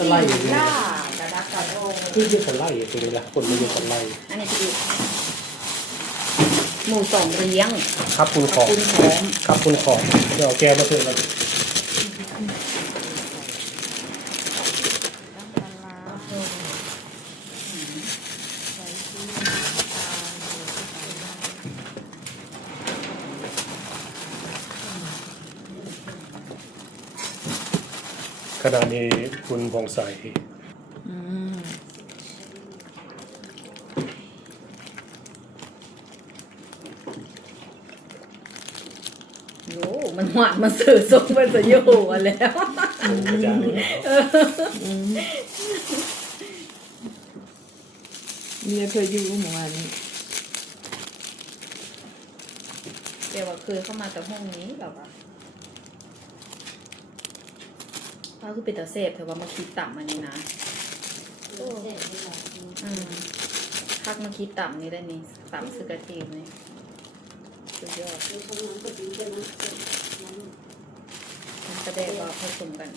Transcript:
สไลด์อยู่นี่ ล่ากระดักกระโดง คือยืดสไลด์ตัวนี้ละคนไม่ยืดสไลด์ อันนี้คือหมูสองเลี้ยง ครับคุณของ คุณหอม ครับคุณของเดี๋ยวเอาแกมาเสิร์ฟกันขณะนี้คุณพงใส โย่มันหวานมันสื่อส่งมันจะอยู่มาแล้ว กระจายเลยนะ เนี่ยเคยอยู่เมื่อวานนี้ เดี๋ยวว่าเคยเข้ามาแต่ห้องนี้แบบว่าเราคือเป็นตาเสพแต่ว่ามาคิดต่ำอันนี้นะพักมาคิดต่ำนี่ได้นี่ต่ำสกระเทียมนี่สุดยอดมันกระเดกว่าผสมกัน